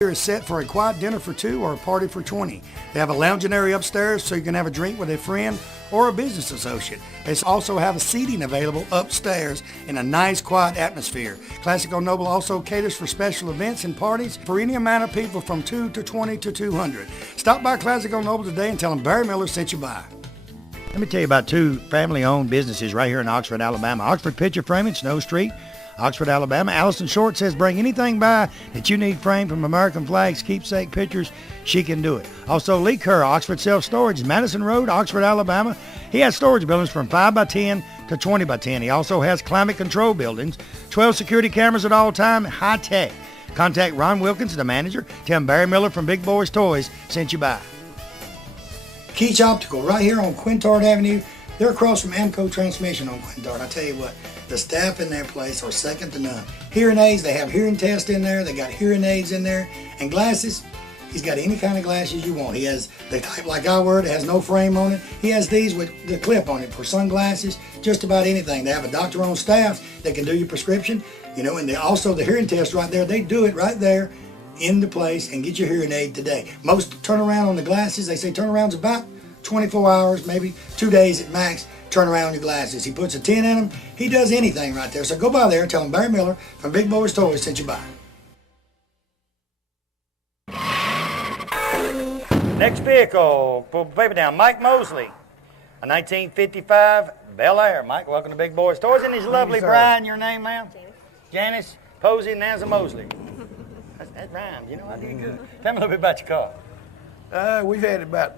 Here is set for a quiet dinner for 2 or a party for 20. They have a lounging area upstairs so you can have a drink with a friend or a business associate. They also have a seating available upstairs in a nice quiet atmosphere. Classic Old Noble also caters for special events and parties for any amount of people from 2 to 20 to 200. Stop by Classic Old Noble today and tell them Barry Miller sent you by. Let me tell you about 2 family-owned businesses right here in Oxford, Alabama. Oxford Picture Framing, Snow Street, Oxford, Alabama. Allison Short says bring anything by that you need framed from American flags, keepsake pictures. She can do it. Also, Lee Kerr, Oxford Self Storage, Madison Road, Oxford, Alabama. He has storage buildings from 5 by 10 to 20 by 10. He also has climate control buildings, 12 security cameras at all time, high tech. Contact Ron Wilkins, the manager. Tell him Barry Miller from Big Boyz Toyz sent you by. Keach Optical, right here on Quintard Avenue. They're across from Amco Transmission on Quintard. I tell you what, the staff in their place are second to none. Hearing aids, they have hearing tests in there. They got hearing aids in there. And glasses, he's got any kind of glasses you want. He has the type like I wear, it has no frame on it. He has these with the clip on it for sunglasses, just about anything. They have a doctor on staff that can do your prescription, you know, and they also the hearing test right there, they do it right there in the place and get your hearing aid today. Most turnaround on the glasses, they say turnaround's about 24 hours, maybe 2 days at max, turn around your glasses. He puts a 10 in them. He does anything right there. So go by there and tell him Barry Miller from Big Boyz Toyz sent you by. Next vehicle, pull the paper down, Mike Mosley, a 1955 Bel Air. Mike, welcome to Big Boyz Toyz. And his lovely bride, your name, ma'am? Janice Posey Nanza Mosley. That rhymes, you know, I do good. Tell me a little bit about your car. We've had it about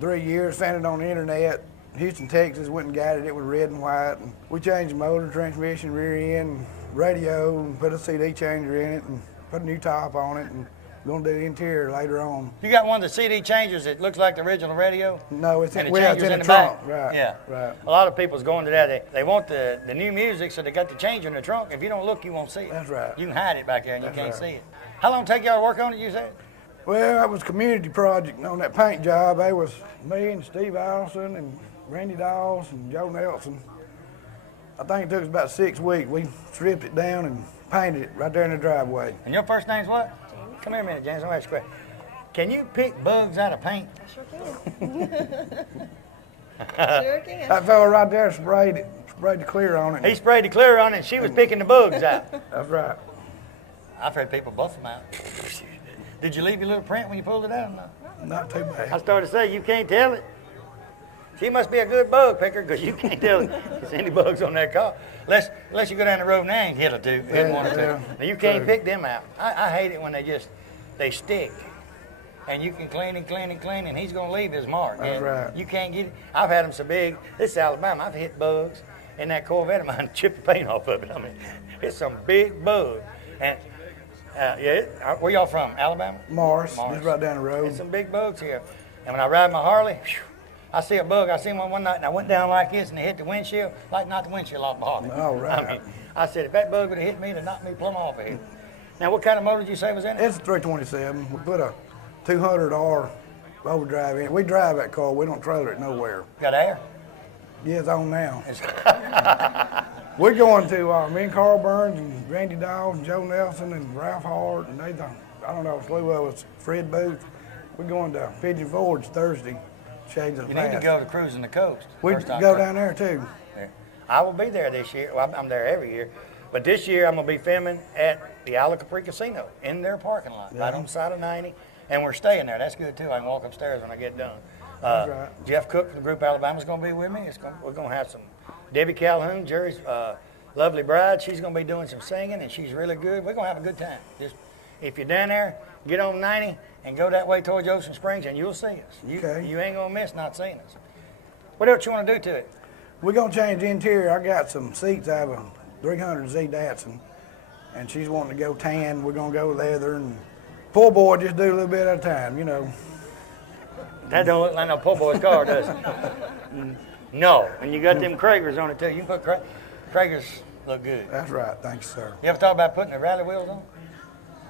3 years, found it on the internet. Houston, Texas, went and got it. It was red and white. And we changed the motor, transmission, rear end, radio, and put a CD changer in it, and put a new top on it, and gonna do the interior later on. You got one of the CD changers that looks like the original radio? No, it's in the trunk. Back. Right. Yeah. Right. A lot of people's going to that. They want the new music, so they got the changer in the trunk. If you don't look, you won't see it. That's right. You can hide it back there, and you can't see it. How long take y'all to work on it, you said? Well, that was a community project on that paint job. They was me and Steve Allison and Randy Dawes and Joe Nelson. I think it took us about 6 weeks. We stripped it down and painted it right there in the driveway. And your first name's what? James. Come here a minute, James. I'll ask you a question. Can you pick bugs out of paint? I sure can. Sure can. That fella right there sprayed the clear on it. He sprayed the clear on it, and she was picking the bugs out. That's right. I've heard people buff them out. Did you leave your little print when you pulled it out? No? Not too bad. I started to say, you can't tell it. She must be a good bug picker because you can't tell there's any bugs on that car. Unless you go down the road now and hit one or two. Now, you can't pick them out. I hate it when they stick. And you can clean and clean and clean, and he's going to leave his mark. That's right. You can't get it. I've had them so big. This is Alabama. I've hit bugs in that Corvette of mine, chipped the paint off of it. I mean, it's some big bug. And where y'all from? Alabama? Morris. Just right down the road. There's some big bugs here. And when I ride my Harley, I see a bug. I seen one night, and I went down like this, and it hit the windshield, like knocked the windshield off my Harley. All right. I mean, I said, if that bug would have hit me, it'd knock me plumb off of here. Now, what kind of motor did you say was in it? It's a 327. We put a 200R overdrive in it. We drive that car. We don't trailer it nowhere. Got air? Yeah, it's on now. We're going to me and Carl Burns and Randy Dawes and Joe Nelson and Ralph Hart and I don't know, a slew of us, Fred Booth. We're going to Pigeon Forge Thursday. Shades of the past. You need to go to Cruising the Coast. We go down there too. Yeah. I will be there this year. Well, I'm there every year. But this year I'm going to be filming at the Isle of Capri Casino in their parking lot, right on the side of 90. And we're staying there. That's good too. I can walk upstairs when I get done. Right. Jeff Cook from the group Alabama is going to be with me. We're going to have some Debbie Calhoun, Jerry's lovely bride. She's going to be doing some singing, and she's really good. We're going to have a good time. Just if you're down there, get on 90 and go that way towards Ocean Springs, and you'll see us. You ain't going to miss not seeing us. What else you want to do to it? We're going to change the interior. I got some seats out of a 300Z Datsun, and she's wanting to go tan. We're going to go leather, and poor boy just do a little bit at a time, you know. That don't look like no poor boy's car, does it? No. And you got them Kragers on it, too. You can put Kragers look good. That's right. Thanks, sir. You ever thought about putting the rally wheels on?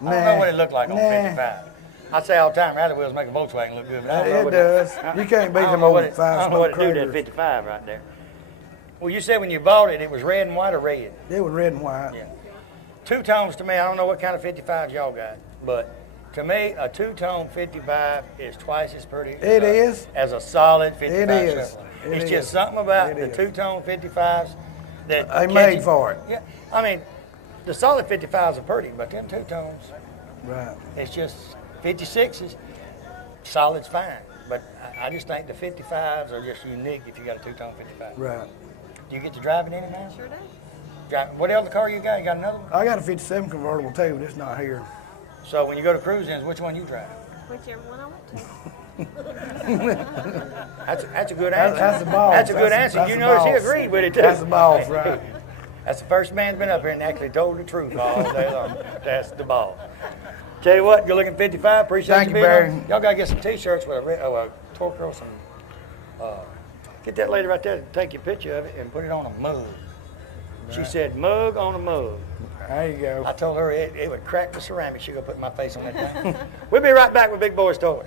I don't know what it looked like on 55. I say all the time, rally wheels make a Volkswagen look good. But it does. You can't beat them old 5-stroke I don't know what it do to that 55 right there. Well, you said when you bought it, it was red and white or red? It was red and white. Yeah. Two tones to me. I don't know what kind of 55s y'all got, but To me, a two-tone 55 is twice as pretty It is. as a solid 55 It is. Chevrolet. It It's is. just something about It the is. two-tone 55s that They catch made you. for it. Yeah, I mean, the solid 55s are pretty, but them two-tones, Right. it's just 56s. Solid's fine, but I just think the 55s are just unique if you got a two-tone 55. Right. Do you get to drive it any, man? Sure do. What other car you got? You got another one? I got a 57 convertible too, but it's not here. So when you go to cruising, which one you drive? Whichever one I want to. That's a good answer. That's the boss. That's a good answer. That's You the notice he boss. agreed with it too. That's the boss, right. That's the first man's been up here and actually told the truth all day long. That's the boss. Tell you what, good looking 55. Appreciate Thank you you, being Barry. on. Y'all gotta get some T-shirts with a torque or some. Get that lady right there to take your picture of it and put it on a mug. She said mug on a mug. There you go. I told her it would crack the ceramic. She gonna put my face on that thing. We'll be right back with Big Boyz Toyz.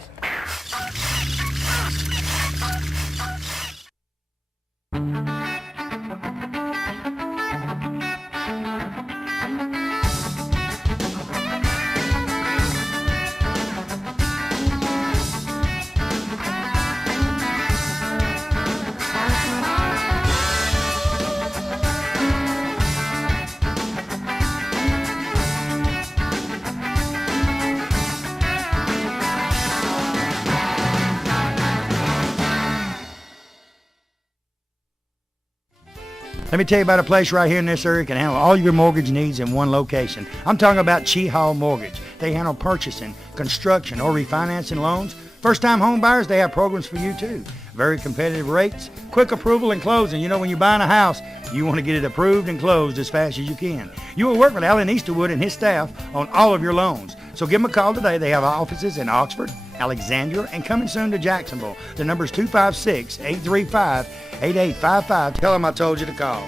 Let me tell you about a place right here in this area that can handle all your mortgage needs in one location. I'm talking about Chi Hall Mortgage. They handle purchasing, construction, or refinancing loans. First-time home buyers, they have programs for you too. Very competitive rates, quick approval and closing. You know, when you're buying a house, you want to get it approved and closed as fast as you can. You will work with Alan Easterwood and his staff on all of your loans. So give them a call today. They have offices in Oxford, Alexandria, and coming soon to Jacksonville. The number is 256-835-8855. Tell them I told you to call.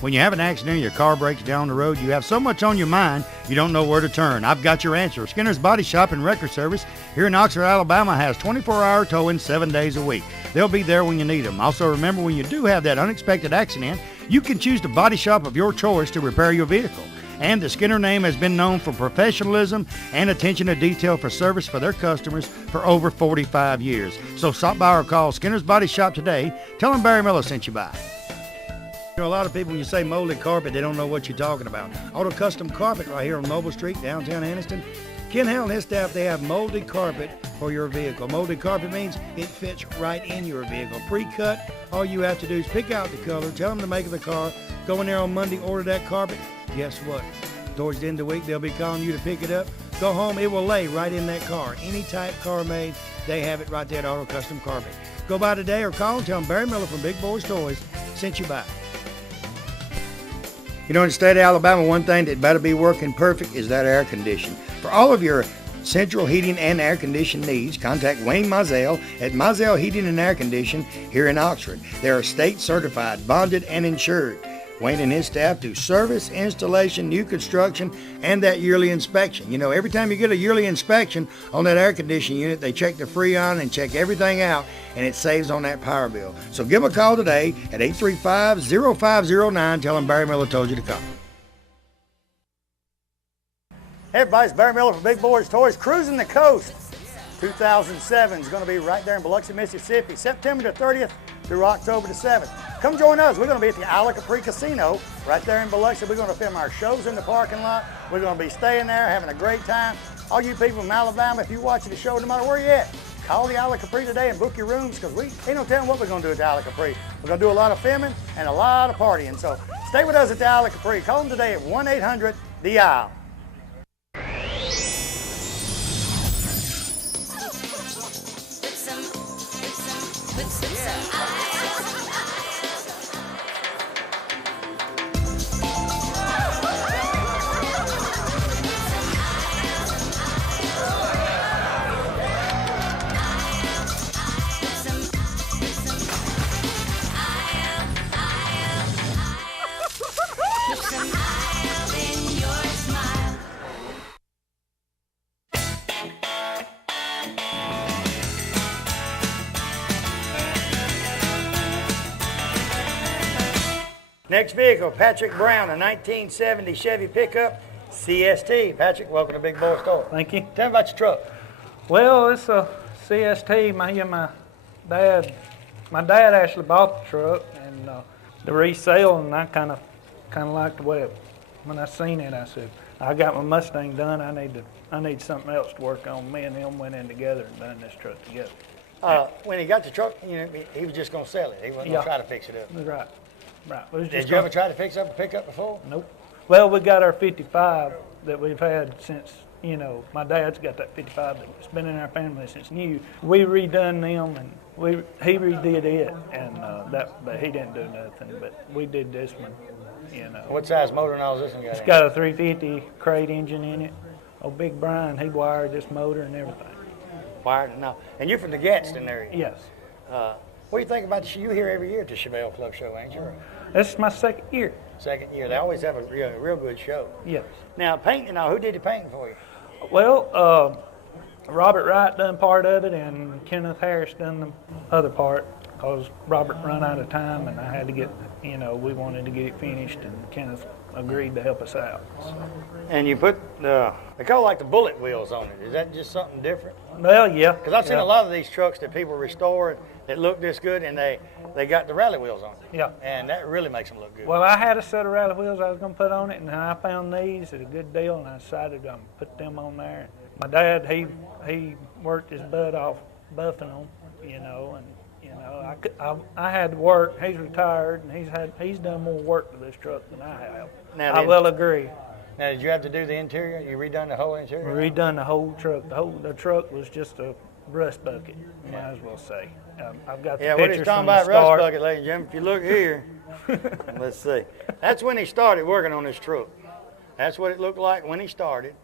When you have an accident and your car breaks down the road, you have so much on your mind, you don't know where to turn. I've got your answer. Skinner's Body Shop and Record Service here in Oxford, Alabama has 24-hour towing 7 days a week. They'll be there when you need them. Also, remember, when you do have that unexpected accident, you can choose the body shop of your choice to repair your vehicle. And the Skinner name has been known for professionalism and attention to detail for service for their customers for over 45 years. So stop by or call Skinner's Body Shop today. Tell them Barry Miller sent you by. You know, a lot of people, when you say molded carpet, they don't know what you're talking about. Auto Custom Carpet right here on Noble Street, downtown Anniston. Ken Hell and his staff, they have molded carpet for your vehicle. Molded carpet means it fits right in your vehicle. Pre-cut, all you have to do is pick out the color, tell them the make of the car, go in there on Monday, order that carpet. Guess what? Towards the end of the week, they'll be calling you to pick it up. Go home, it will lay right in that car. Any type car made, they have it right there at Auto Custom Carpet. Go by today or call and tell them Barry Miller from Big Boyz Toyz sent you by. You know, in the state of Alabama, one thing that better be working perfect is that air conditioning. For all of your central heating and air conditioning needs, contact Wayne Mizell at Mizell Heating and Air Conditioning here in Oxford. They are state certified, bonded, and insured. Wayne and his staff do service, installation, new construction, and that yearly inspection. You know, every time you get a yearly inspection on that air conditioning unit, they check the Freon and check everything out, and it saves on that power bill. So give them a call today at 835-0509. Tell them Barry Miller told you to call. Hey everybody, it's Barry Miller from Big Boyz Toyz. Cruising the Coast 2007 is going to be right there in Biloxi, Mississippi, September the 30th through October the 7th. Come join us. We're going to be at the Isle Capri Casino right there in Biloxi. We're going to film our shows in the parking lot. We're going to be staying there, having a great time. All you people from Alabama, if you're watching the show, no matter where you're at, call the Isle Capri today and book your rooms, because we ain't no telling what we're going to do at the Isle Capri. We're going to do a lot of filming and a lot of partying. So stay with us at the Isle Capri. Call them today at 1-800-THE-ISLE. Next vehicle, Patrick Brown, a 1970 Chevy pickup, CST. Patrick, welcome to Big Boyz Toyz. Thank you. Tell me about your truck. Well, it's a CST. My dad actually bought the truck and the resale, and I kind of liked the way it. When I seen it, I said, I got my Mustang done. I need something else to work on. Me and him went in together and done this truck together. When he got the truck, he was just going to sell it. He wasn't going to try to fix it up. Right. Did you ever try to fix up a pickup before? Nope. Well, we got our 55 that we've had since, my dad's got that 55 that's been in our family since new. We redone them, and he redid it, and but he didn't do nothing. But we did this one, What size motor and all this one got? It's got a 350 crate engine in it. Oh, Big Brian, he wired this motor and everything. Wired and all. And you're from the Gadsden area? Yes. What do you think about the show? You here every year at the Chevelle Club show, ain't you? This is my second year. Second year. They always have a real good show. Yes. Now, painting, who did the painting for you? Well, Robert Wright done part of it, and Kenneth Harris done the other part, because Robert run out of time, and I had to get, we wanted to get it finished, and Kenneth agreed to help us out. So. And you put they call like the bullet wheels on it. Is that just something different? Well, yeah. Because I've seen a lot of these trucks that people restore that look this good, and they got the rally wheels on it. Yeah. And that really makes them look good. Well, I had a set of rally wheels I was going to put on it, and I found these at a good deal, and I decided to put them on there. My dad, he worked his butt off buffing them, and I had to work. He's retired, and he's done more work to this truck than I have. Now, I will agree. Now, did you have to do the interior? You redone the whole interior? We redone the whole truck. The truck was just a rust bucket, might as well say. I've got the what pictures he's talking from the about, start. rust bucket, ladies and gentlemen. If you look here, let's see. That's when he started working on this truck. That's what it looked like when he started.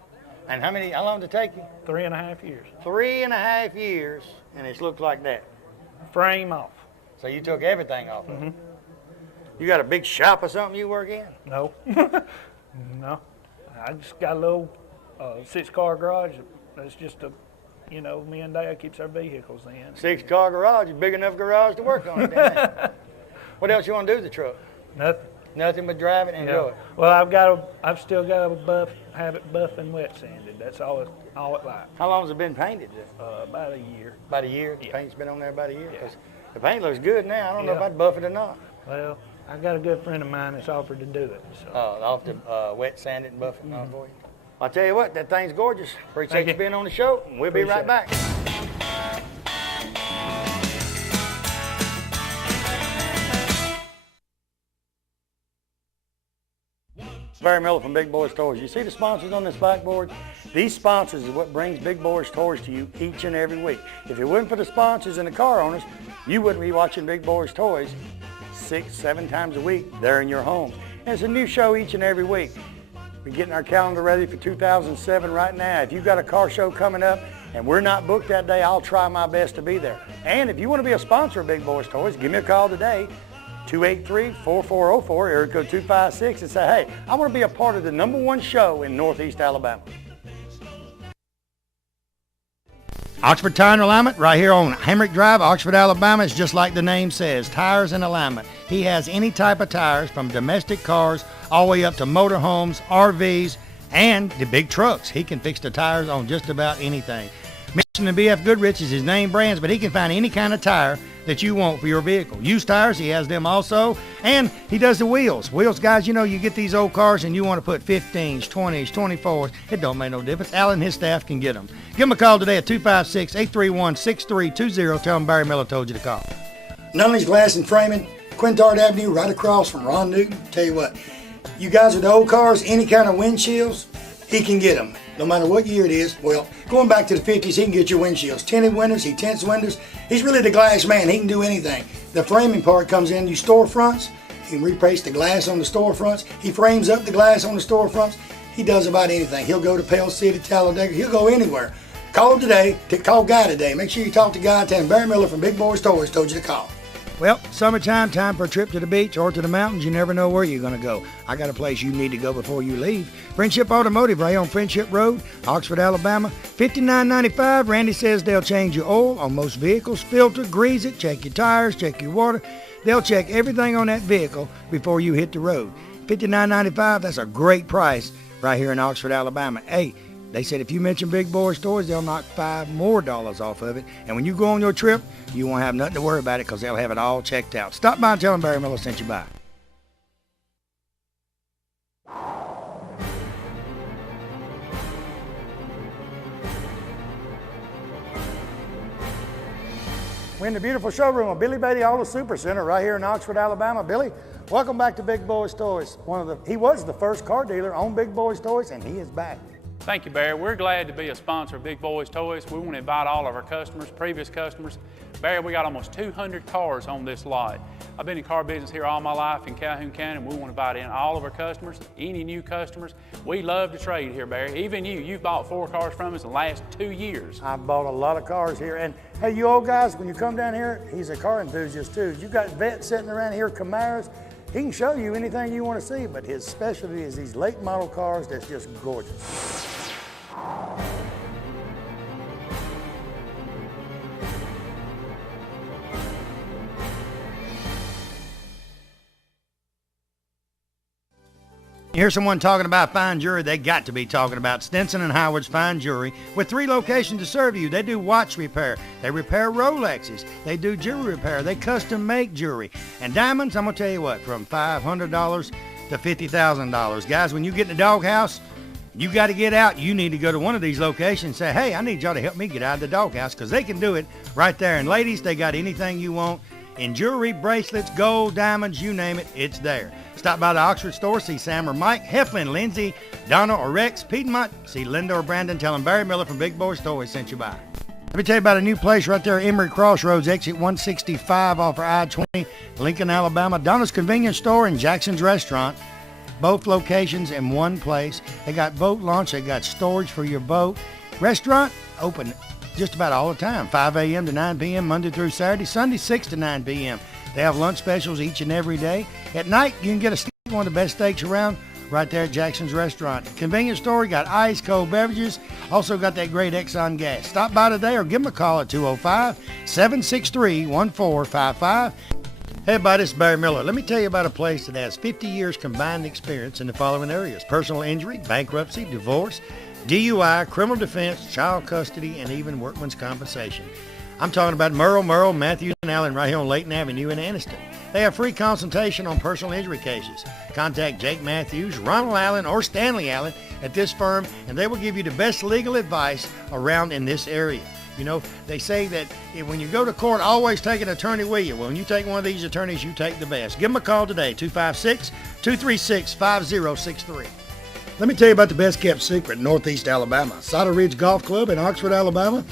And how long did it take you? 3.5 years. 3.5 years, and it's looked like that. Frame off. So you took everything off of it. You got a big shop or something you work in? No. No. I just got a little 6-car garage. That's just me and Dad keeps our vehicles in. 6-car garage, a big enough garage to work on it. What else you want to do with the truck? Nothing. Nothing but drive it and enjoy it. Well, I've still got to have it buff and wet sanded. That's all it like. How long has it been painted? About a year. About a year? The Yeah. paint's been on there about a year? Yeah. 'Cause the paint looks good now. I don't know if I'd buff it or not. Well, I got a good friend of mine that's offered to do it. So. I'll have to wet sand it and buff it and all for you. I'll tell you what, that thing's gorgeous. Appreciate Thank you you. being on the show, and we'll be right back. Barry Miller from Big Boyz Toyz. You see the sponsors on this backboard? These sponsors is what brings Big Boyz Toyz to you each and every week. If it wasn't for the sponsors and the car owners, you wouldn't be watching Big Boyz Toyz 6-7 times a week there in your home. And it's a new show each and every week. We're getting our calendar ready for 2007 right now. If you've got a car show coming up and we're not booked that day, I'll try my best to be there. And if you want to be a sponsor of Big Boyz Toyz, give me a call today. 283-4404, area code 256, and say, hey, I want to be a part of the #1 show in Northeast Alabama. Oxford Tire and Alignment right here on Hamrick Drive, Oxford, Alabama. It's just like the name says, tires and alignment. He has any type of tires from domestic cars all the way up to motorhomes, RVs, and the big trucks. He can fix the tires on just about anything. Mission BF Goodrich is his name brands, but he can find any kind of tire that you want for your vehicle. Used tires, he has them also, and he does the wheels. Wheels, guys, you get these old cars and you want to put 15s, 20s, 24s. It don't make no difference. Al and his staff can get them. Give him a call today at 256-831-6320. Tell him Barry Miller told you to call. Nunley's Glass and Framing, Quintard Avenue, right across from Ron Newton. Tell you what, you guys with the old cars, any kind of windshields, he can get them. No matter what year it is. Well, going back to the 50s, he can get your windshields. Tinted windows, he tints windows. He's really the glass man. He can do anything. The framing part comes in, you storefronts. He can replace the glass on the storefronts. He frames up the glass on the storefronts. He does about anything. He'll go to Pale City, Talladega. He'll go anywhere. Call him today. Call Guy today. Make sure you talk to Guy. Tell him Barry Miller from Big Boyz Toyz told you to call. Well, summertime, time for a trip to the beach or to the mountains. You never know where you're going to go. I got a place you need to go before you leave. Friendship Automotive right on Friendship Road, Oxford, Alabama. $59.95. Randy says they'll change your oil on most vehicles, filter, grease it, check your tires, check your water. They'll check everything on that vehicle before you hit the road. $59.95, that's a great price right here in Oxford, Alabama. Hey, they said if you mention Big Boyz Toys, they'll knock $5 more off of it. And when you go on your trip, you won't have nothing to worry about it because they'll have it all checked out. Stop by and tell them Barry Miller sent you by. We're in the beautiful showroom of Billy Beatty Auto Super Center right here in Oxford, Alabama. Billy, welcome back to Big Boyz Toys. He was the first car dealer on Big Boyz Toys, and he is back. Thank you, Barry. We're glad to be a sponsor of Big Boyz Toys. We want to invite all of our customers, previous customers. Barry, we got almost 200 cars on this lot. I've been in car business here all my life in Calhoun County, and we want to invite in all of our customers, any new customers. We love to trade here, Barry. Even you've bought 4 cars from us in the last 2 years. I've bought a lot of cars here, and hey, you old guys, when you come down here, he's a car enthusiast too. You got vets sitting around here, Camaros. He can show you anything you want to see, but his specialty is these late model cars that's just gorgeous. You hear someone talking about fine jewelry, they got to be talking about Stinson and Howard's Fine Jewelry with 3 locations to serve you. They do watch repair, they repair Rolexes, they do jewelry repair, they custom make jewelry. And diamonds, I'm going to tell you what, from $500 to $50,000. Guys, when you get in the doghouse, you got to get out. You need to go to one of these locations and say, hey, I need y'all to help me get out of the doghouse, because they can do it right there. And ladies, they got anything you want in jewelry, bracelets, gold, diamonds, you name it, it's there. Stop by the Oxford store, see Sam or Mike, Heflin, Lindsay, Donna or Rex, Piedmont, see Linda or Brandon, tell them Barry Miller from Big Boyz Toys sent you by. Let me tell you about a new place right there, Emory Crossroads, exit 165 off of I-20, Lincoln, Alabama. Donna's Convenience Store and Jackson's Restaurant, both locations in one place. They got boat launch, they got storage for your boat. Restaurant, open just about all the time, 5 a.m. to 9 p.m. Monday through Saturday, Sunday 6 to 9 p.m. They have lunch specials each and every day. At night, you can get a steak, one of the best steaks around, right there at Jackson's Restaurant. Convenience store, got ice cold beverages, also got that great Exxon gas. Stop by today or give them a call at 205-763-1455. Hey everybody, this is Barry Miller. Let me tell you about a place that has 50 years combined experience in the following areas: personal injury, bankruptcy, divorce, DUI, criminal defense, child custody, and even workman's compensation. I'm talking about Merle, Matthews, and Allen right here on Layton Avenue in Anniston. They have free consultation on personal injury cases. Contact Jake Matthews, Ronald Allen, or Stanley Allen at this firm, and they will give you the best legal advice around in this area. You know, they say that when you go to court, always take an attorney with you. Well, when you take one of these attorneys, you take the best. Give them a call today, 256-236-5063. Let me tell you about the best kept secret in Northeast Alabama. Saddle Ridge Golf Club in Oxford, Alabama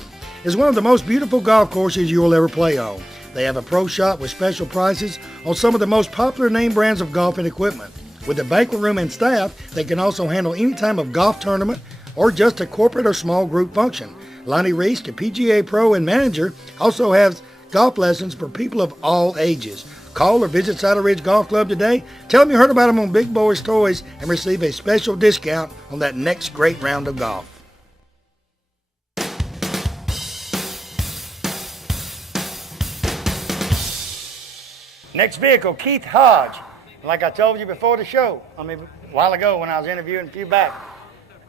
is one of the most beautiful golf courses you will ever play on. They have a pro shop with special prices on some of the most popular name brands of golf and equipment. With a banquet room and staff, they can also handle any type of golf tournament or just a corporate or small group function. Lonnie Reese, the PGA Pro and manager, also has golf lessons for people of all ages. Call or visit Saddle Ridge Golf Club today. Tell them you heard about them on Big Boyz Toys and receive a special discount on that next great round of golf. Next vehicle, Keith Hodge. Like I told you before the show, a while ago when I was interviewing a few back,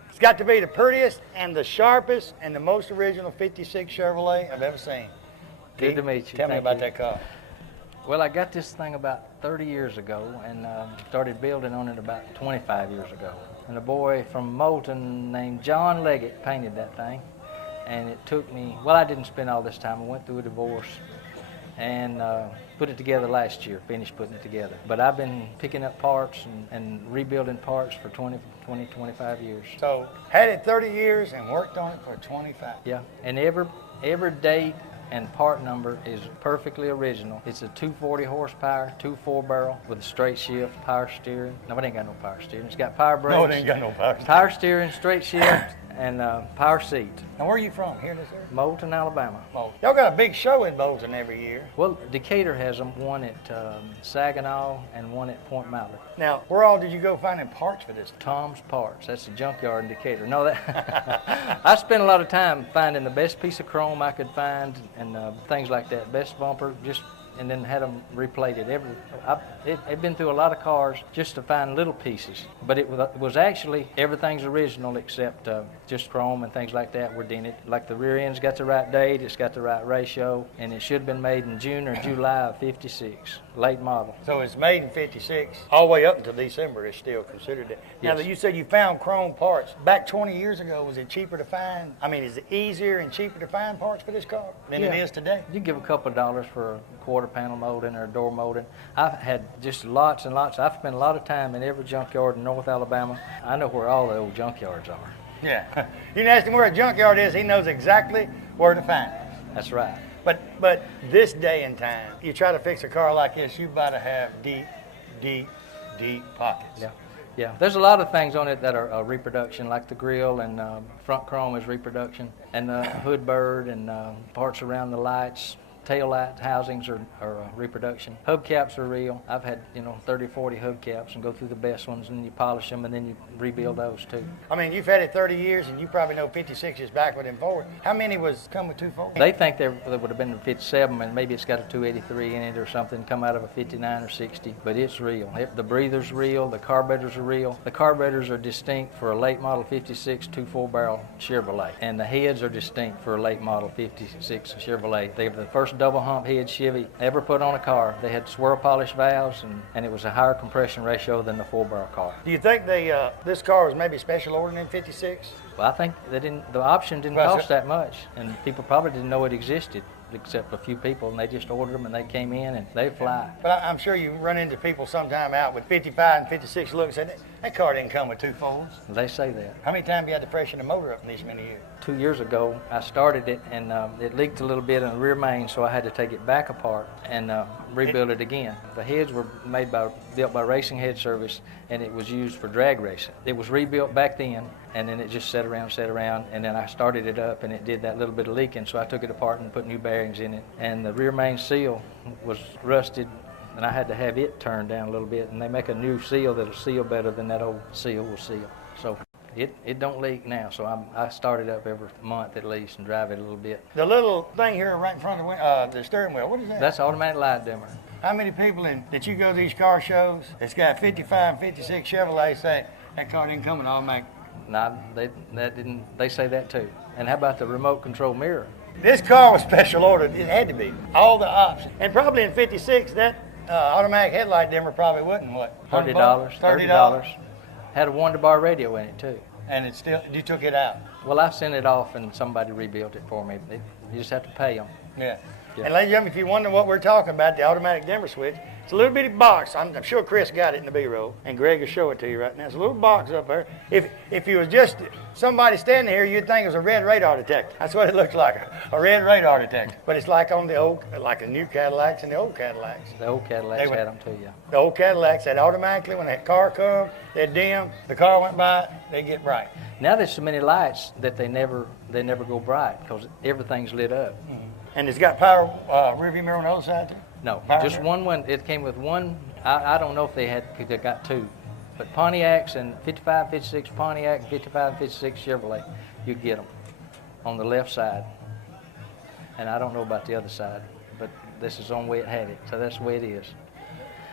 it's got to be the prettiest and the sharpest and the most original 56 Chevrolet I've ever seen. Good to meet you. Tell me Thank about you. that car. Well, I got this thing about 30 years ago and started building on it about 25 years ago. And a boy from Moulton named John Leggett painted that thing. And it took me, well, I didn't spend all this time. I went through a divorce and put it together last year, finished putting it together. But I've been picking up parts and rebuilding parts for 25 years. So, had it 30 years and worked on it for 25. Yeah, and every date and part number is perfectly original. It's a 240 horsepower, 2 4-barrel with a straight shift, power steering. No, it ain't got no power steering. It's got power brakes. No, it ain't got no power steering. Power steering, straight shift, and power seat. Now, where are you from? Here in this area? Moulton, Alabama. Moulton. Y'all got a big show in Moulton every year. Well, Decatur has them, one at Saginaw and one at Point Mallard. Now, where all did you go finding parts for this? Tom's Parts. That's the junkyard in Decatur. No, that I spent a lot of time finding the best piece of chrome I could find and things like that. Best bumper, just and then had them replated. I've been through a lot of cars just to find little pieces, but it was actually everything's original except just chrome and things like that were dented. Like the rear end's got the right date, it's got the right ratio, and it should have been made in June or July of '56, late model. So it's made in '56, all the way up until December. It's still considered it. Now, Yes. you said you found chrome parts back 20 years ago. Was it cheaper to find? I mean, is it easier and cheaper to find parts for this car than it is today? You give a couple of dollars for a quarter panel molding or a door molding. I've had just lots and lots. I've spent a lot of time in every junkyard in North Alabama. I know where all the old junkyards are. Yeah. You can ask him where a junkyard is. He knows exactly where to find it. That's right. But this day and time, you try to fix a car like this, you've got to have deep, deep, deep pockets. Yeah. Yeah, there's a lot of things on it that are reproduction, like the grill and front chrome is reproduction, and the hood bird and parts around the lights, tail light housings are reproduction. Hubcaps are real. I've had 30, 40 hubcaps and go through the best ones, and you polish them, and then you rebuild those too. I mean, you've had it 30 years, and you probably know 56 is backward and forward. How many was come with 2.4? They think there would have been a 57, and maybe it's got a 283 in it or something, come out of a 59 or 60, but it's real. The breather's real, the carburetors are real. The carburetors are distinct for a late model 56 2.4 barrel Chevrolet, and the heads are distinct for a late model 56 Chevrolet. They were the first double hump head Chevy ever put on a car. They had swirl polish valves, and it was a higher compression ratio than the 4-barrel car. Do you think this car was maybe special ordered in '56? Well, I think the option didn't cost that much, and people probably didn't know it existed, except a few people, and they just ordered them, and they came in, and they fly. But I'm sure you run into people sometime out with 55 and 56 looks and say, that car didn't come with 2.4s. They say that. How many times have you had to freshen the motor up in these many years? 2 years ago, I started it, and it leaked a little bit in the rear main, so I had to take it back apart and rebuild it again. The heads were built by Racing Head Service, and it was used for drag racing. It was rebuilt back then, and then it just sat around, and then I started it up, and it did that little bit of leaking, so I took it apart and put new bearings in it. And the rear main seal was rusted, and I had to have it turned down a little bit, and they make a new seal that'll seal better than that old seal will seal. So it don't leak now, so I start it up every month at least and drive it a little bit. The little thing here right in front of the steering wheel, what is that? That's automatic light dimmer. How many people that you go to these car shows that's got 55 and 56 Chevrolet say that car didn't come in automatic? No, they say that too. And how about the remote control mirror? This car was special ordered. It had to be. All the options. And probably in '56, that automatic headlight dimmer probably wasn't what? $30. $30. Had a wonder-bar radio in it too. And it's still, you took it out. Well, I sent it off and somebody rebuilt it for me. You just have to pay them. Yeah. Yeah. And ladies and gentlemen, if you wonder what we're talking about, the automatic dimmer switch, it's a little bitty box. I'm sure Chris got it in the B-roll, and Greg will show it to you right now. It's a little box up there. If you was just somebody standing here, you'd think it was a red radar detector. That's what it looks like, a red radar detector. But it's like on the old, like the new Cadillacs and the old Cadillacs. The old Cadillacs had them too, yeah. The old Cadillacs had automatically, when that car come, they'd dim, the car went by, they'd get bright. Now there's so many lights that they never go bright because everything's lit up. Mm-hmm. And it's got power rear view mirror on the other side too? No, Power just mirror? one. It came with one. I don't know if they got two, but Pontiacs and 55, 56 Pontiac, and 55, 56 Chevrolet, you get them on the left side. And I don't know about the other side, but this is the only way it had it, so that's the way it is.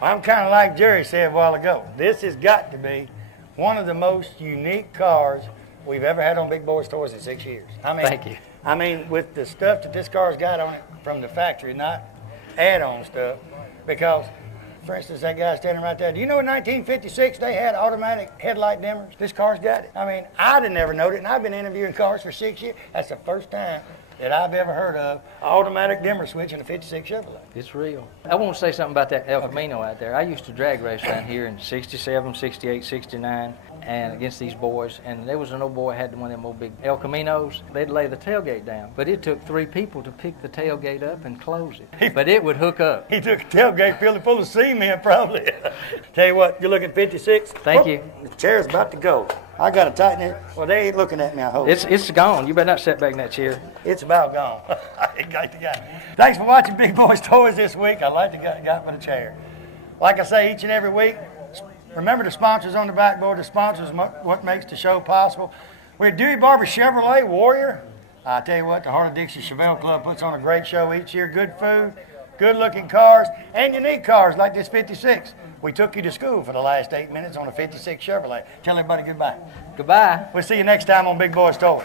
I'm kind of like Jerry said a while ago. This has got to be one of the most unique cars we've ever had on Big Boyz Toys in 6 years. I mean, Thank you. I mean, with the stuff that this car's got on it from the factory, not add-on stuff. Because, for instance, that guy standing right there, do you know in 1956 they had automatic headlight dimmers? This car's got it. I mean, I'd have never known it, and I've been interviewing cars for 6 years. That's the first time that I've ever heard of an automatic dimmer switch in a 56 Chevrolet. It's real. I want to say something about that El Camino out there. I used to drag race down here in 67, 68, 69, and against these boys. And there was an old boy had one of them old big El Caminos. They'd lay the tailgate down, but it took 3 people to pick the tailgate up and close it. But it would hook up. He took a tailgate filled full of cement, probably. Tell you what, you're looking 56? Thank you. The chair's about to go. I got to tighten it. Well, they ain't looking at me, I hope. It's gone. You better not sit back in that chair. It's about gone. Thanks for watching Big Boyz Toys this week. I like the guy for the chair. Like I say each and every week, remember the sponsors on the backboard. The sponsors what makes the show possible. We're at Dewey Barber Chevrolet Warrior. I tell you what, the Heart of Dixie Chevelle Club puts on a great show each year. Good food, good-looking cars, and unique cars like this 56. We took you to school for the last 8 minutes on a 56 Chevrolet. Tell everybody goodbye. Goodbye. We'll see you next time on Big Boys Toys.